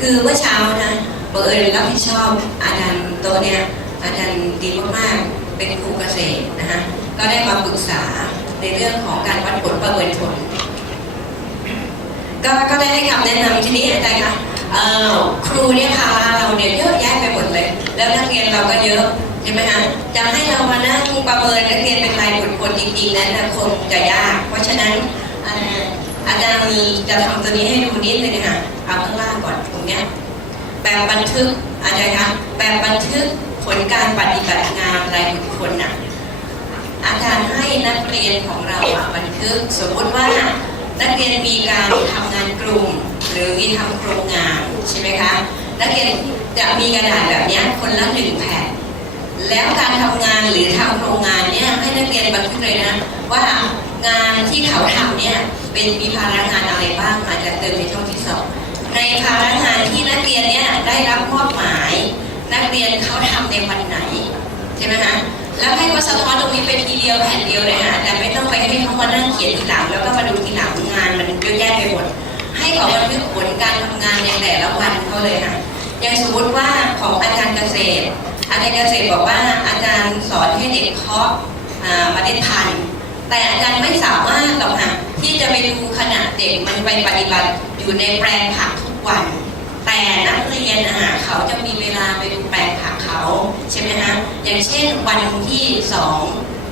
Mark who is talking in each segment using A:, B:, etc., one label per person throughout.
A: คือเมื่อเช้านะบังเอิญรับผิดชอบอาจารย์โตเนี่ยอาจารย์ดีมากๆเป็นครูเกษตรนะคะก็ได้มาปรึกษาในเรื่องของการวัดผลประเมินผลก็ก็ได้ให้คำแนะนำทีนี้อาจารย์คะเอ่อครูเนี่ยพาเราเนี่ยเยอะแยะไปหมดเลย แล้วนักเรียนเราก็เยอะใช่ไหมคะจะให้เรามานั่งประเมินนักเรียนเป็นรายบุคคลจริงๆนั้นนะคงจะยาก เพราะฉะนั้น อาจารย์มีจะทำตัวนี้ให้ดูนิดนึงนะคะเอาข้างล่างก่อนตรงเนี้ยแบบบันทึกอาจารย์คะแบบบันทึกผลการปฏิบัติงานรายบุคคลน่ะอาจารย์ให้นักเรียนของเราบันทึกสมมติว่านักเรียนมีการทำงานกลุ่ม หรือมีทำโครงงานใช่ไหมคะนักเรียนจะมีกระดาษแบบนี้คนละหนึ่งแผ่นแล้วการทำงานหรือทำโครงงานเนี่ยให้นักเรียนบันทึกเลยนะว่างานที่เขาทำเนี่ย เป็นมีภาระงานอะไรบ้างอาจจะเติมในช่องที่สองในภาระงานที่นักเรียนเนี่ยได้รับมอบหมาย นักเรียนเขาทำในวันไหนใช่ไหมคะแล้วให้เขาสะท้อนตรงนี้เป็นทีเดียวแผ่นเดียวเลยค่ะแต่ไม่ต้องไปให้เขามานั่งเขียนทีหลังแล้วก็มาดูทีหลังงานมันเยอะแยะไปหมดให้ขาบันทึกผลการทำงานในแต่ละวันเขาเลยค่ะอย่างสมมติว่าของอาจารย์เกษตร อาจารย์เกษตรบอกว่าอาจารย์สอนให้เด็กเพาะอ่าเมล็ดพันธุ์แต่อาจารย์ไม่สามารถหรอกค่ะ ที่จะไปดูขณะเด็กมันไปปฏิบัติอยู่ในแปลงผักทุกวัน แต่นักเรียนอะเขาจะมีเวลาไปดูแปลงผักเขาใช่ไหมคะอย่างเช่นวันที่สอง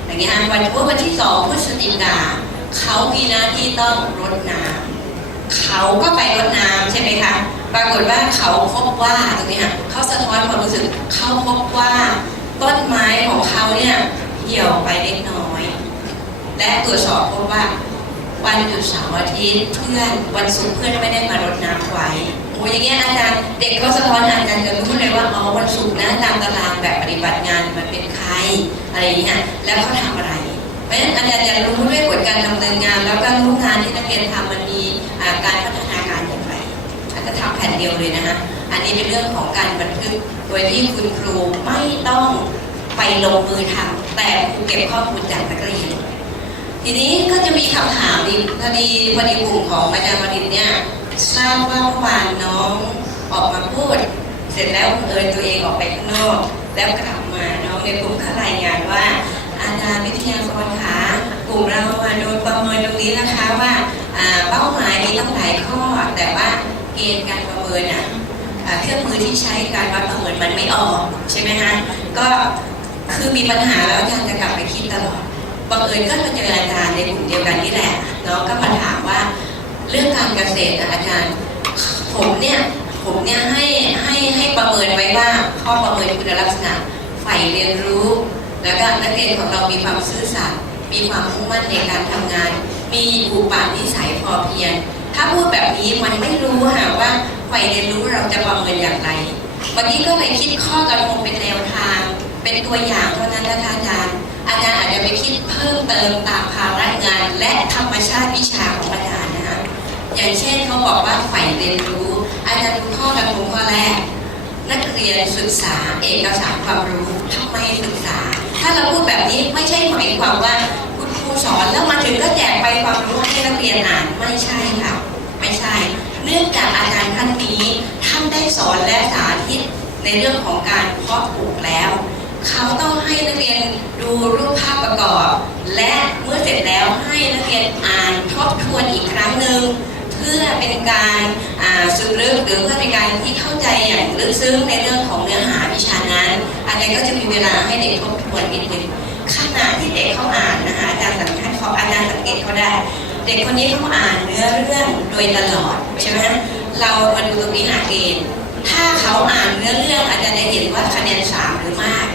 A: อย่างเงี้ยวันวันที่สองพฤศจิกาเขามีหน้าที่ต้องรดน้ำเขาก็ไปรดน้ำใช่ไหมคะปรากฏว่าเขาพบว่าตรงนี้ค่ะเขาสะท้อนความรู้สึกเขาพบว่าต้นไม้ของเขาเนี่ยเหี่ยวไปเล็กน้อย และตรวจสอบพบว่า วันหยุดเสาร์อาทิตย์เพื่อนวันศุกร์เพื่อนไม่ได้มารดน้ำไว้โอ้ยอย่างเงี้ยอาจารย์เด็กเขาสะท้อนอาจารย์จะรู้เลยว่าอ๋อวันศุกร์นะตามตารางแบบปฏิบัติงานมันเป็นใครอะไรอย่างเงี้ยแล้วเขาทำอะไรเพราะฉะนั้นอาจารย์จะรู้ด้วยผลการดำเนินงาน แล้วก็รู้งานที่นักเรียนทำมันมีการพัฒนาการอย่างไรอาจจะทำแผ่นเดียวเลยนะคะอันนี้เป็นเรื่องของการบันทึกโดยที่คุณครูไม่ต้องไปลงมือทำแต่ครูเก็บข้อมูลจากนักเรียน ทีนี้ก็จะมีคำถามอีกพอดีพอดีกลุ่มของอาจารย์วรินเนี่ยทราบว่าเมื่อวานน้องออกมาพูด เสร็จแล้วเอิญตัวเองออกไปข้างนอก แล้วกลับมาน้องในกลุ่มเขารายงานว่า อาจารย์วิทยากรคะกลุ่มเรามาโดนประเมินตรงนี้นะคะว่าเป้าหมายมีต้องหลายข้อ แต่ว่าเกณฑ์การประเมินอะเครื่องมือที่ใช้การวัดประเมินมันไม่ออกใช่ไหมคะก็คือมีปัญหาแล้วอาจารย์จะกลับไปคิดตลอด บังเอิญก็มาเจออาจารย์ในกลุ่มเดียวกันนี่แหละน้องก็มาถามว่าเรื่องการเกษตรนะอาจารย์ ผมเนี่ยผมเนี่ยให้ให้ให้ประเมินไว้ว่าข้อประเมินคุณลักษณะใฝ่เรียนรู้ แล้วก็นักเรียนของเรามีความซื่อสัตย์มีความมุ่งมั่นในการทำงาน มีอุปนิสัยพอเพียงถ้าพูดแบบนี้มันไม่รู้ค่ะว่าใฝ่เรียนรู้เราจะประเมินอย่างไรวันนี้ก็เลยคิดข้อกระทงเป็นแนวทาง เป็นตัวอย่างเท่านั้นนะคะอาจารย์ อาจารย์อาจจะไปคิดเพิ่มเติมตามภาระงาน และธรรมชาติวิชาของอาจารย์นะคะอย่างเช่นเขาบอกว่าฝ่ายเรียนรู้ อาจารย์ดูข้อกระทู้ข้อแรก นักเรียนศึกษาเอกสารความรู้ทำไมศึกษา ถ้าเราพูดแบบนี้ไม่ใช่หมายความว่าคุณครูสอนแล้วมาถึงก็แจกไปความรู้ให้นักเรียนอ่านไม่ใช่ค่ะไม่ใช่ เนื่องจากอาจารย์ท่านนี้ท่านได้สอนและสาธิตในเรื่องของการเพาะปลูกแล้ว เขาต้องให้นักเรียนดูรูปภาพประกอบ และเมื่อเสร็จแล้วให้นักเรียนอ่านทบทวนอีกครั้งหนึ่งเพื่อเป็นการอ่าซึมลึกหรือเพื่อเป็นการที่เข้าใจอย่างลึกซึ้งในเรื่องของเนื้อหาวิชานั้นอาจารย์ก็จะมีเวลาให้เด็กทบทวนนิดนึงขณะที่เด็กเขาอ่านนะคะอาจารย์สังเกตเขาอาจารย์สังเกตเขาได้ เด็กคนนี้เขาอ่านเนื้อเรื่องโดยตลอดใช่ไหมเรามาดูตรงนี้หาเกณฑ์ถ้าเขาอ่านเนื้อเรื่องอาจารย์จะเห็นว่าคะแนนสามหรือมาก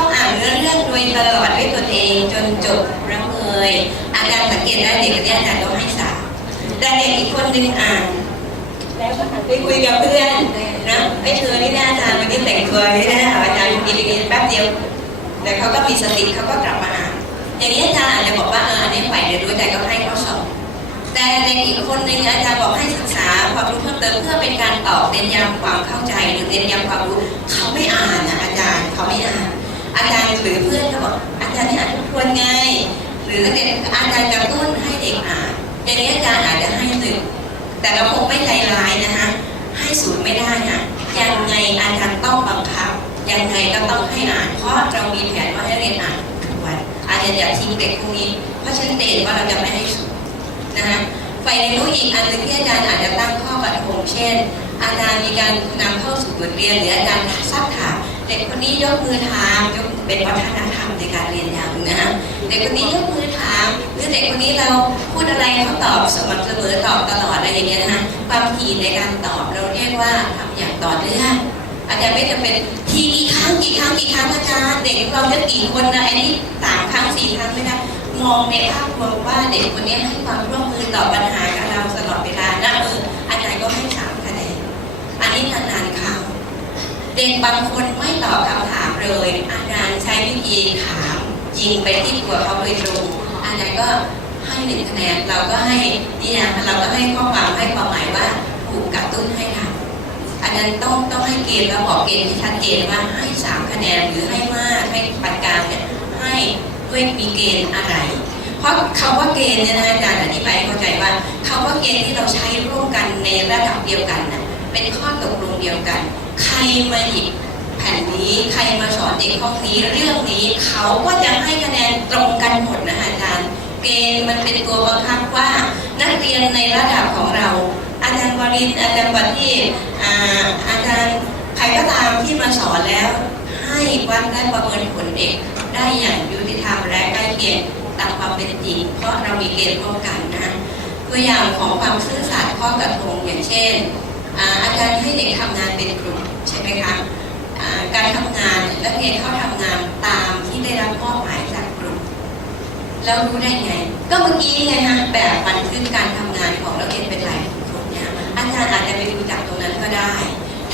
A: าเขาอ่านเนื้อเรื่องโดยตลอดด้วยตนเองจนจบแล้วเอยอาจารย์สังเกตได้เด็กคนนี้อาจารย์ต้องให้สามแต่เด็กอีกคนหนึ่งอ่าน แล้วก็หันไปคุยกับเพื่อนนะไอ้เธอนี่นะอาจารย์วันนี้แต่งตัวนี่นะอาจารย์กินกินแป๊บเดียวแต่เขาก็มีสติเขาก็กลับมาอ่านอย่างนี้อาจารย์อาจจะบอกว่าเอออันนี้ฝ่ายเรียนรู้แต่ก็ให้เขาสอบแต่เด็กอีกคนหนึ่งอาจารย์บอกให้ศึกษาความรู้เพิ่มเติมเพื่อเป็นการตอบเน้นย้ำความเข้าใจหรือเน้นย้ำความรู้เขาไม่อ่านนะอาจารย์เขาไม่อ่าน อาจารย์หรือเพื่อนเขาบอกอาจารย์ให้อ่านทบทวนไง หรือนักเรียนอาจารย์กระตุ้นให้เด็กอ่านอย่างนี้อาจารย์อาจจะให้หนึ่งแต่เราคงไม่ใจร้ายนะคะให้ศูนย์ไม่ได้นะยังไงอาจารย์ต้องบังคับ ยังไงก็ต้องให้อ่าน เพราะเรามีแผนว่าให้เรียนอ่านทุกวันอาจารย์อย่าทิ้งเด็กพวกนี้ เพราะฉันเด่นว่าเราจะไม่ให้ศูนย์นะคะไฟในรู้อีกอันหนึงที่อาจารย์อาจจะตั้งข้อกระทงเช่น อาจารย์มีการนำเข้าสู่บทเรียนหรืออาจารย์ซักถาม เด็กคนนี้ยกมือถามยกเป็นวัฒนธรรมในการเรียนอย่างนะคะเด็กคนนี้ยกมือถามหรือเด็กคนนี้เราพูดอะไรเขาตอบสม่ำเสมอตอบตลอดอะไรอย่างเงี้ยนะความถี่ในการตอบเราเรียกว่าทำอย่างต่อเนื่องอาจารย์ไม่จำเป็นทีกี่ครั้งกี่ครั้งกี่ครั้งอาจารย์เด็กเราเยอะกี่คนนะไอ้นี่สามครั้งสี่ครั้งไม่ได้มองในภาพรวมว่าเด็กคนนี้ให้ความร่วมมือต่อปัญหา เด็กบางคนไม่ตอบคำถามเลย อาจารย์ใช้วิธีถามยิงไปที่ตัวเขาโดยตรงอาจารย์ก็ให้หนึ่งคะแนนเราก็ให้นี่นะเราก็ให้ข้อความให้ความหมายว่าถูกกระตุ้นให้ทำอาจารย์ต้องต้องให้เกณฑ์แล้วบอกเกณฑ์ที่ชัดเจนว่าให้สามคะแนนหรือให้มากให้ปานกลางเนี่ยให้ด้วยมีเกณฑ์อะไร เพราะคำว่าเกณฑ์เนี่ยนะอาจารย์อธิบายให้เข้าใจว่าคำว่าเกณฑ์ที่เราใช้ร่วมกันในระดับเดียวกันนะ เป็นข้อตกลงเดียวกัน ใครมาหยิบแผ่นนี้ใครมาสอนเด็กห้องนี้เรื่องนี้เขาก็จะให้คะแนนตรงกันหมดนะอาจารย์ เกณฑ์มันเป็นตัวบังคับว่า นักเรียนในระดับของเรา อาจารย์วรินอาจารย์วัทีอ่อาจารย์ใครก็ตามที่มาสอนแล้ว ให้วัดและประเมินผลเด็ก ได้อย่างยุติธรรมและใกล้เคียงตามความเป็นจริงเพราะเรามีเกณฑ์ร่วมกันนะตัวอย่างของความซื่อสัตย์ข้อกระทงอย่างเช่น อาจารย์ให้เด็กทำงานเป็นกลุ่มใช่ไหมคะการทำงานนักเรียนเข้าทำงานตามที่ได้รับมอบหมายจากกลุ่มแล้วรู้ได้ไง ก็เมื่อกี้ไงฮะแบบบันทึกการทำงานของนักเรียนเป็นรายบุคคลเนี่ยอาจารย์อาจจะไปดูจากตรงนั้นก็ได้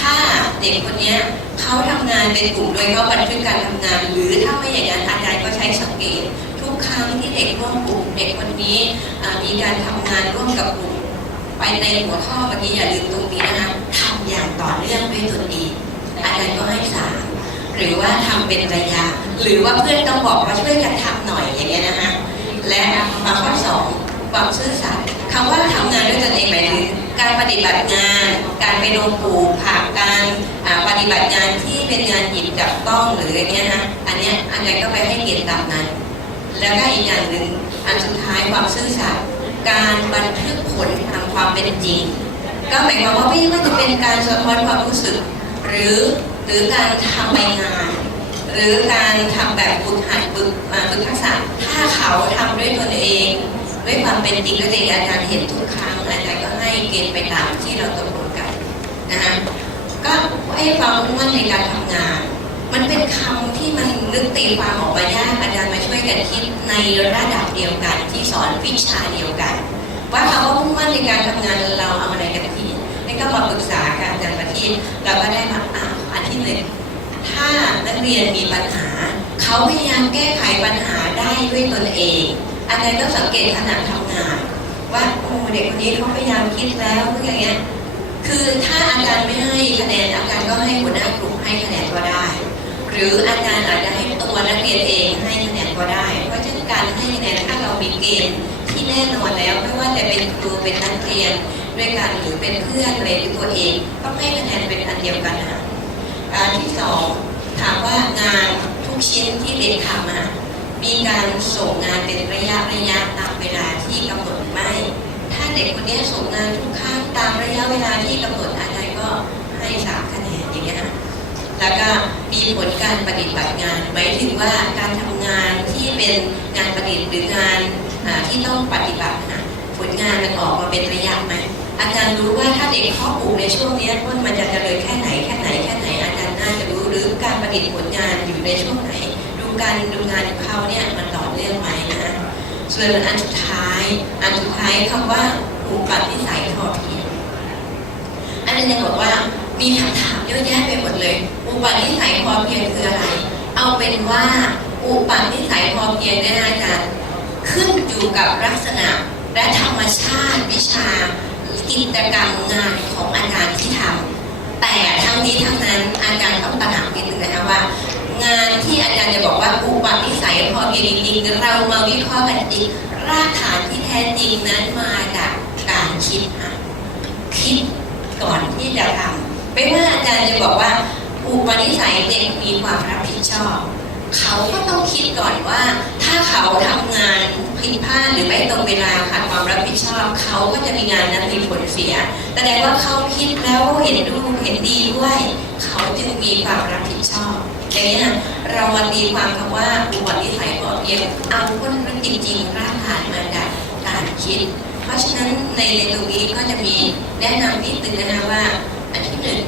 A: ถ้าเด็กคนนี้เขาทำงานเป็นกลุ่มโดยเขาบันทึกการทำงาน หรือถ้าไม่อย่างนั้นอาจารย์ก็ใช้สังเกต ทุกครั้งที่เด็กร่วมกลุ่มเด็กคนนี้มีการทำงานร่วมกับกลุ่ม ไปในหัวข้อเมื่อกี้อย่าลืมตรงนี้นะคะทำอย่างต่อเนื่องด้วยตนเองอาจารย์ก็ให้สามหรือว่าทำเป็นระยะ หรือว่าเพื่อนต้องบอกว่าช่วยกันทำหน่อยอย่างเงี้ยนะคะและมาข้อสองความซื่อสัตย์คำว่าทำงานด้วยตนเองหมายถึงการปฏิบัติงาน การไปลงปลูกผักการปฏิบัติงานที่เป็นงานหยิบจับต้องหรืออย่างเงี้ยนะอันเนี้ยอันนี้ก็ไปให้เกียรติตามนั้น แล้วก็อีกอย่างหนึ่งอันสุดท้ายความซื่อสัตย์ การบันทึกผลตามความเป็นจริง ก็หมายความว่าไม่ว่าจะเป็นการสะท้อนความรู้สึก หรือหรือการทำใบงาน หรือการทำแบบฝึกหัดฝึกอ่าฝึกทักษะถ้าเขาทำด้วยตนเองด้วยความเป็นจริงก็จะอาจารย์เห็นทุกครั้งอาจารย์ก็ให้เกณฑ์ไปตามที่เราตกลงกันนะคะก็ให้ความมุ่งมั่นในการทำงาน เป็นคำที่มันนึกตีความออกมายากอาจารย์มาช่วยกันคิดในระดับเดียวกันที่สอนวิชาเดียวกัน ว่าคำว่ามุ่งมั่นในการทำงานเราเอาอะไรกันทีนี่ก็มาปรึกษากันอาจารย์ประทีปเราก็ได้มาอ่าอันที่หนึ่งถ้านักเรียนมีปัญหา เขาพยายามแก้ไขปัญหาได้ด้วยตนเองอาจารย์ต้องสังเกตขณะทำงาน ว่าโอ้เด็กคนนี้เขาพยายามคิดแล้วเพื่ออย่างเงี้ยคือถ้าอาจารย์ไม่ให้คะแนนอาจารย์ก็ให้หัวหน้ากลุ่มให้คะแนนก็ได้ หรืออาจารย์อาจจะให้ตัวนักเรียนเองให้คะแนนก็ได้ เพราะฉะนั้นการให้คะแนนถ้าเรามีเกณฑ์ที่แน่นอนแล้วไม่ว่าจะเป็นครูเป็นนักเรียนด้วยกันหรือเป็นเพื่อนอะไรหรือตัวเองต้องให้คะแนนเป็นอันเดียวกันนะการที่สองถามว่างานทุกชิ้นที่เด็กทำมีการส่งงานเป็นระยะระยะตามเวลาที่กำหนดไหมถ้าเด็กคนนี้ส่งงานทุกครั้งตามระยะเวลาที่กำหนดอาจารย์ก็ให้สามคะ แล้วก็มีผลการปฏิบัติงานหมายถึงว่าการทำงานที่เป็นงานประดิษฐ์หรืองานที่ต้องปฏิบัตินะผลงานมันออกมาเป็นระยะไหมอาจารย์รู้ว่าถ้าเด็กเพาปลูกในช่วงนี้ว่ามันจะเจริญแค่ไหนแค่ไหนแค่ไหนอาจารย์น่าจะรู้หรือการประดิษฐ์ผลงานอยู่ในช่วงไหน ดูการดูงานของเขาเนี่ยมันต่อเนื่องไหมนะส่วนอันสุดท้าย อันสุดท้ายคำว่าอุปนิสัยพอเพียงอันนั้ยังบอกว่า มีคำถามเยอะแยะไปหมดเลย อุปนิสัยพอเพียงคืออะไร เอาเป็นว่าอุปนิสัยพอเพียงเนี่ยนะอาจารย์ขึ้นอยู่กับลักษณะและธรรมชาติวิชากิจกรรมงานของอาจารย์ที่ทำแต่ทั้งนี้ทั้งนั้นอาจารย์ต้องตระหนักนิดนึงนะคะว่า งานที่อาจารย์จะบอกว่าอุปนิสัยพอเพียงจริงๆเรามาวิเคราะห์กันจริงรากฐานที่แท้จริงนั้นมาจากการคิดค่ะคิดก่อนที่จะทำ ไม่ว่าอาจารย์จะบอกว่า อุปนิสัยเด็กมีความรับผิดชอบ เขาก็ต้องคิดก่อนว่า ถ้าเขาทำงานผิดพลาดหรือไม่ตรงเวลาขาดความรับผิดชอบ เขาก็จะมีงานนั้นมีผลเสียแสดงว่าเขาคิดแล้วเห็นดูเห็นดีด้วยเขาจึงมีความรับผิดชอบอย่างนี้นะเรามาตีความคำว่าอุปนิสัยพอเพียงเอาคนมันจริงๆรากฐานมาจากการคิด เพราะฉะนั้นในในตรงนี้ก็จะมีแนะนำนิดนึงนะคะว่า นที่หนึ่ง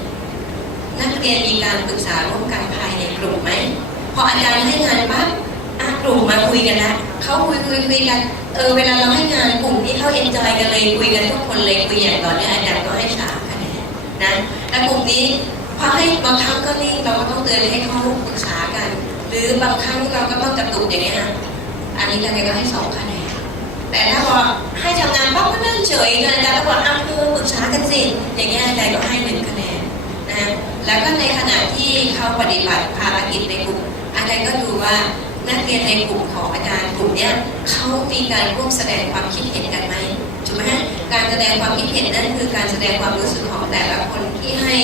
A: นักเรียนมีการปรึกษาร่วมกันภายในกลุ่มไหมพออาจารย์ให้งานปั๊บกลุ่มมาคุยกันนะเขาคุยคุยคุยกันเออเวลาเราให้งานกลุ่มที่เขาเอ็นจอยกันเลยคุยกันทุกคนเลยคุยอย่างต่อเนื่องอาจารย์ก็ให้สามคะแนนนะแล้วกลุ่มนี้พอให้บางครั้งก็นิ่เราก็ต้องเตือนให้เขาปรึกษากัน หรือบางครั้งเราก็ต้องกระตุกอย่างเงี้ยนะอันนี้อาจารย์ก็ให้สองคะแนน แต่ถ้าพอให้ทำงานปั๊บก็นั่งเฉยอาจารย์ก็บอกอ้าวเธอปรึกษากันสิอย่างเงี้ยอาจารย์ก็ให้หนึ่งคะแนนนะแล้วก็ในขณะที่เขาปฏิบัติภารกิจในกลุ่มอาจารย์ก็ดูว่านักเรียนในกลุ่มของอาจารย์กลุ่มเนี้ยเขามีการร่วมแสดงความคิดเห็นกันไหมถูกไหมฮะการแสดงความคิดเห็นนั่นคือการแสดงความรู้สึกของแต่ละคนที่ให้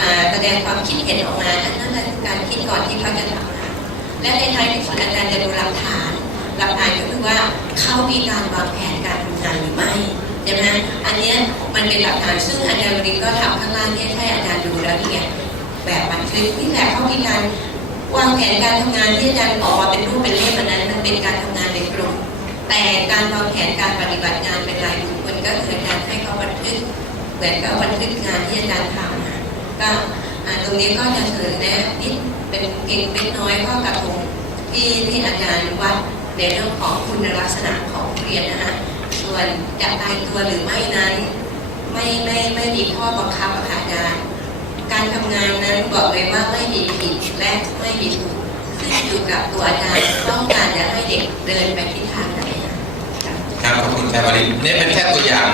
A: อ่าแสดงความคิดเห็นออกมาอันนั้นคือการคิดก่อนที่เขาจะทำงานและในท้ายที่สุดอาจารย์จะดูหลักฐาน หลักฐานก็คือว่าเขามีการวางแผนการทำงานหรือไม่ใช่ไหมอันเนี้ยมันเป็นหลักฐานซึ่งอาจารย์วรินทร์ก็ทำข้างล่างเนี่ยให้อาจารย์ดูแล้วนี่ไงแบบบันทึกนี่แหละเขามีการวางแผนการทำงานที่อาจารย์ออกมาเป็นรูปเป็นเล่มอันนั้นมันเป็นการทำงานในกลุ่มแต่การวางแผนการปฏิบัติงานเป็นรายบุคคลก็คืออารให้เขาบันทึกเหมือนกับบันทึกงานที่อาจารย์ทำนะก็ตรงนี้ก็จะเสนอแนะนิดเป็นเพียงเล็กน้อยข้อกระทงที่ที่อาจารย์วัด ในเรื่องของคุณลักษณะของเรียนนะคะส่วนจะตายตัวหรือไม่นั้น ไม่ไม่ไม่มีข้อบังคับอะค่ะอาจารย์การทำงานนั้นบอกเลยว่าไม่มีผิดและไม่มีถูกขึ้นอยู่กับตัวอาจารย์ต้องการจะให้เด็กเดินไปทิศทางไหนค่ะ
B: ครับขอบคุณครับวริดนี่เป็นแค่ตัวอย่าง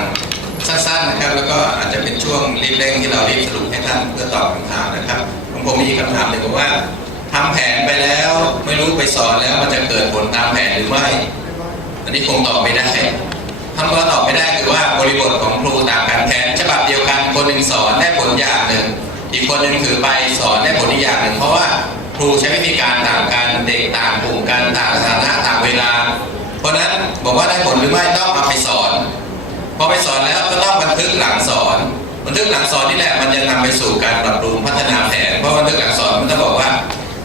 B: สั้นๆนะครับ แล้วก็อาจจะเป็นช่วงรีบเร่งที่เรารีบสรุปให้ท่านเพื่อตอบคำถามนะครับผมผมมีคำถามหนึ่งว่า ทำแผนไปแล้ว ไม่รู้ไปสอนแล้วมันจะเกิดผลตามแผนหรือไม่ อันนี้คงตอบไม่ได้คำว่าตอบไม่ได้คือว่าบริบทของครูต่างกันแผนฉบับเดียวกันคนหนึ่งสอนได้ผลอย่างหนึ่ง อีกคนหนึ่งถือไปสอนได้ผลอีกอย่างหนึ่ง เพราะว่าครูใช้วิธีการต่างกันเด็กต่างกลุ่มกันต่างสถานะต่างเวลา เพราะนั้นบอกว่าได้ผลหรือไม่ต้องเอาไปสอนพอไปสอนแล้วก็ต้องบันทึกหลังสอนบันทึกหลังสอนนี่แหละมันจะนำไปสู่การปรับปรุงพัฒนาแผนเพราะบันทึกหลังสอนมันจะบอกว่า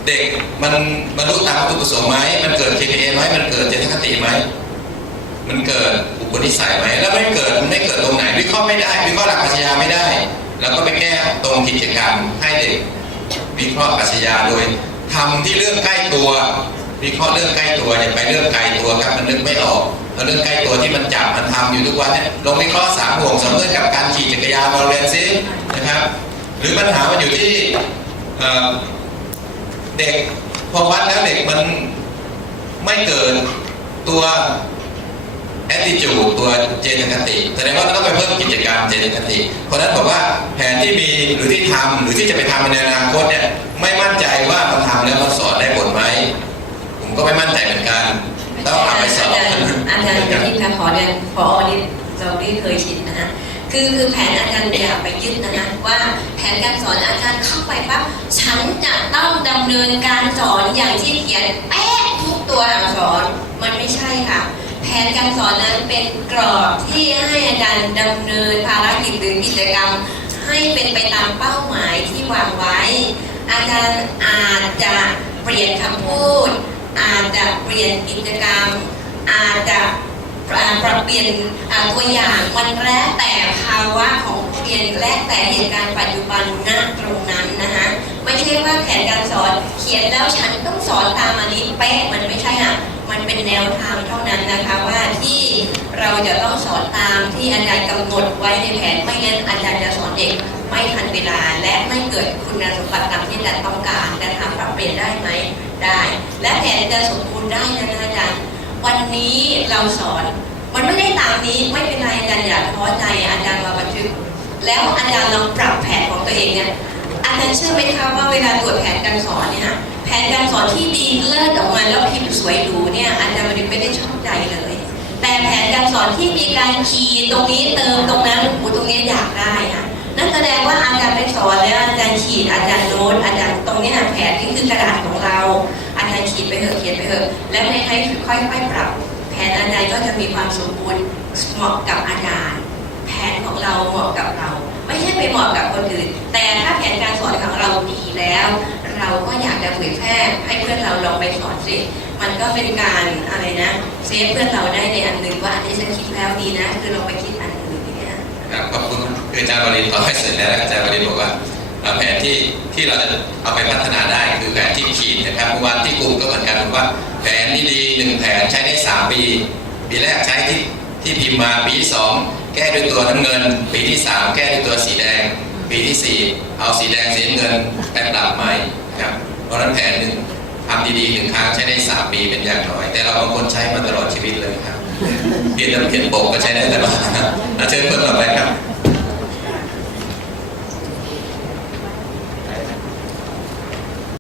B: เด็กมันบรรลุตามวัตถุประสงค์ไหมมันเกิด KPA ไหมมันเกิดเจตคติไหมมันเกิดอุปนิสัยไหมแล้วไม่เกิดมันไม่เกิดตรงไหนวิเคราะห์ไม่ได้วิเคราะห์หลักปรัชญาไม่ได้ แล้วก็ไปแก้ตรงกิจกรรมให้เด็กวิเคราะห์ปรัชญาโดยทำที่เรื่องใกล้ตัววิเคราะห์เรื่องใกล้ตัวอย่าไปเรื่องไกลตัวครับมันนึกไม่ออกแล้วเรื่องใกล้ตัวที่มันจับมันทำอยู่ทุกวันเนี่ยลองวิเคราะห์สามห่วงสำเร็จกับการขี่จักรยานมาเรียนซินะครับ หรือปัญหามันอยู่ที่ เด็กพอวัดแล้วเด็กมันไม่เกินตัว attitude ตัวเจตคติแสดงว่าเราต้องไปเพิ่มกิจกรรมเจตคติ เพราะนั้นบอกว่าแผนที่มีหรือที่ทำหรือที่จะไปทำในอนาคตเนี่ยไม่มั่นใจว่ามันทำแล้วมันสอนได้ผลไหมผมก็ไม่มั่นใจเหมือนกันต้องเอาไปสอบ
A: อาจารย์อาจารย์ที่ขอเรียนพอนี่เราได้เคยชินนะฮะ คือคือแผนอาจารย์อย่าไปยึดนะนะว่าแผนการสอนอาจารย์เข้าไปปั๊บฉันจะต้องดำเนินการสอนอย่างที่เขียนแป๊ะทุกตัวอักษรมันไม่ใช่ค่ะ แผนการสอนนั้นเป็นกรอบที่ให้อาจารย์ดำเนินภารกิจหรือกิจกรรม ให้เป็นไปตามเป้าหมายที่วางไว้ อาจารย์อาจจะเปลี่ยนคำพูด อาจจะเปลี่ยนกิจกรรม อาจจะ ปรับเปลี่ยนตัวอย่างมันแล้วแต่ภาวะของเรียนและแต่เหตุการณ์ปัจจุบันณตรงนั้นนะคะไม่ใช่ว่าแผนการสอนเขียนแล้วฉันต้องสอนตามอันนี้เป๊ะมันไม่ใช่อะมันเป็นแนวทางเท่านั้นนะคะว่าที่เราจะต้องสอนตามที่อาจารย์กำหนดไว้ในแผนไม่งั้นอาจารย์จะสอนเด็กไม่ทันเวลาและไม่เกิดคุณสมบัติตามที่อาจารย์ต้องการนะคะปรับเปลี่ยนได้ไหมได้ และแผนจะสมบูรณ์ได้นะอาจารย์ วันนี้เราสอน มันไม่ได้ตามนี้ไม่เป็นไรอาจารย์อย่าท้อใจอาจารย์มาบันทึก แล้วอาจารย์ลองปรับแผนของตัวเองเนี่ยอาจารย์เชื่อไหมคะว่าเวลาตรวจแผนการสอนเนี่ยแผนการสอนที่ดีเลิศออกมาแล้วพิมพ์สวยหรูเนี่ยอาจารย์ไม่ได้ชอบใจเลย แต่แผนการสอนที่มีการคีย์ตรงนี้เติมตรงนั้นโอ้ตรงนี้อยากได้อะนั่นแสดงว่าอาจารย์ไปสอนแล้วอาจารย์ขีดอาจารย์โน้ตอาจารย์ตรงนี้แผนนี่คือกระดาษของเราาจารย์ขีดไปเถอะเขียนไปเถอะแล้วในท้ายค่อยๆปรับ แผนอาจารย์ก็จะมีความสมบูรณ์เหมาะกับอาจารย์แผนของเราเหมาะกับเรา ไม่ใช่ไปเหมาะกับคนอื่น แต่ถ้าแผนการสอนของเราดีแล้ว เราก็อยากจะเผยแพร่ให้เพื่อนเราลองไปสอนสิมันก็เป็นการอะไรนะเซฟเพื่อนเราได้ในอันหนึ่งว่าอันนี้ฉันคิดแล้วดีนะ คือเราไปคิดอันอื่นอย่างเงี้ย
B: ครับขอบคุณคืออาจารย์วรินทร์ตอบให้เสร็จแล้วอาจารย์วรินทร์บอกว่าแผนที่ที่เราจะเอาไปพัฒนาได้คือแผนที่ ครับเมื่อวานที่กลุ่มก็เหมือนกันว่า แผนดีๆหนึ่งแผนใช้ได้สามปี ปีแรกใช้ที่ที่พิมพ์มาปีสองแก้ด้วยตัวน้ำเงิน ปีที่สามแก้ด้วยตัวสีแดง ปีที่สี่เอาสีแดงสีเงินไปปรับใหม่ครับเพราะนั้นแผนหนึ่งทำดีๆหนึ่งครั้งใช้ได้สามปีเป็นอย่างน้อย แต่เราบางคนใช้มาตลอดชีวิตเลยครับเพียนเขียนโปกก็ใช้ได้ตลอดครับอะเชิญเพิ่มต่อไปครับ